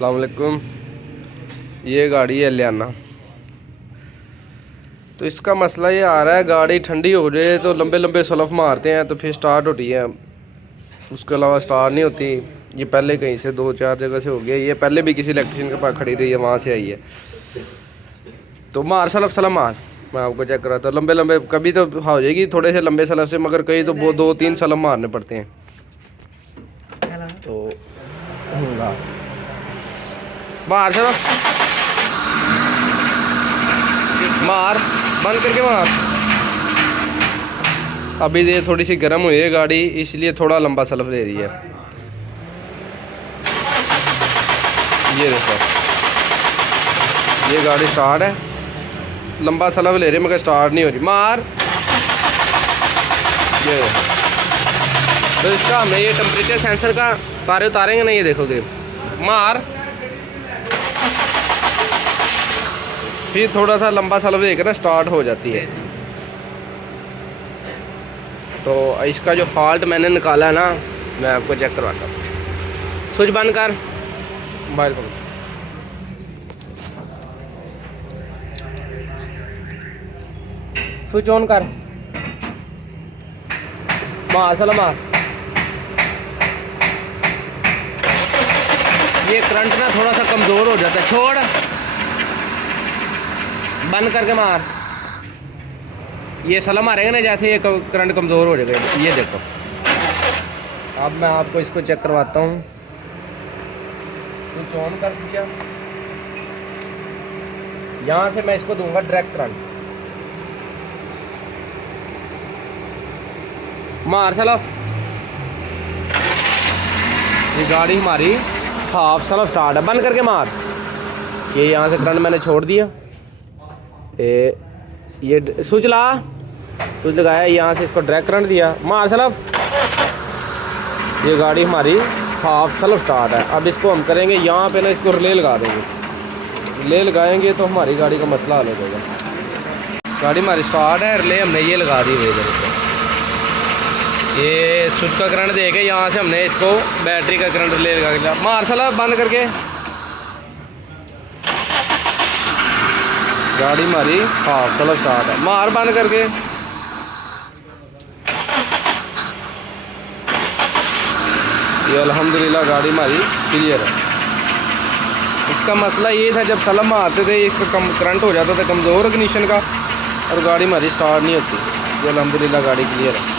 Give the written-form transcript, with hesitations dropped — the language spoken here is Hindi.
अस्सलाम वालेकुम। ये गाड़ी है लियाना। तो इसका मसला ये आ रहा है, गाड़ी ठंडी हो जाए तो लंबे लंबे सलफ मारते हैं तो फिर स्टार्ट होती है, उसके अलावा स्टार्ट नहीं होती। ये पहले कहीं से 2-4 जगह से हो गया, ये पहले भी किसी इलेक्ट्रिशियन के पास खड़ी रही है, वहाँ से आई है। तो मार सलफ सलफ मार, मैं आपको चेक कराता हूँ। लंबे लंबे कभी तो हो जाएगी थोड़े से लंबे सलफ से, मगर कहीं तो वो 2-3 सलफ मारने पड़ते हैं। तो मार चलो, मार बंद करके मार। अभी ये थोड़ी सी गर्म हुई है गाड़ी, इसलिए थोड़ा लंबा सलफ ले रही है। ये देखो, ये गाड़ी स्टार्ट है, लंबा सलफ ले रही है मगर स्टार्ट नहीं हो रही। मार। ये देखो, तो इसका हमें ये टेम्परेचर सेंसर का तारे उतारेंगे ना, ये देखोगे। मार, फिर थोड़ा सा लंबा सलफ लेकर ना स्टार्ट हो जाती है। तो इसका जो फॉल्ट मैंने निकाला है ना, मैं आपको चेक करवाता हूँ। स्विच बंद कर, मोबाइल को स्विच ऑन कर, मार सला मार। ये करंट ना थोड़ा सा कमज़ोर हो जाता है, छोड़, बंद करके मार। ये सला मारेंगे ना, जैसे ये करंट कमज़ोर हो जाएगा। ये देखो, अब मैं आपको इसको चेक करवाता हूँ। स्विच ऑन कर दिया, यहाँ से मैं इसको दूंगा डायरेक्ट करंट। मार सलफ। ये गाड़ी हमारी हाफ सलफ स्टार्ट है, बंद करके मार। ये यहाँ से करंट मैंने छोड़ दिया, ये स्विच ला, स्विच लगाया, यहाँ से इसको डायरेक्ट करंट दिया। मार सलफ। ये गाड़ी हमारी हाफ सलफ स्टार्ट है। अब इसको हम करेंगे यहाँ पे ना, इसको रिले लगा देंगे। रिले लगाएंगे तो हमारी गाड़ी का मसला हल हो जाएगा। गाड़ी हमारी स्टार्ट है, रिले हमने ये लगा दी है इधर। ये स्विच का करंट दे के यहाँ से हमने इसको बैटरी का करंट रिले लगा दिया। मार सलफ, बंद करके। गाड़ी हमारी हाफ सलफ स्टार्ट है, मार बंद करके। ये अल्हम्दुलिल्लाह गाड़ी हमारी क्लियर है। इसका मसला ये था, जब सलफ मारते थे इसका कम करंट हो जाता था कमज़ोर इग्निशन का, और गाड़ी हमारी स्टार्ट नहीं होती। ये अल्हम्दुलिल्लाह गाड़ी क्लियर है।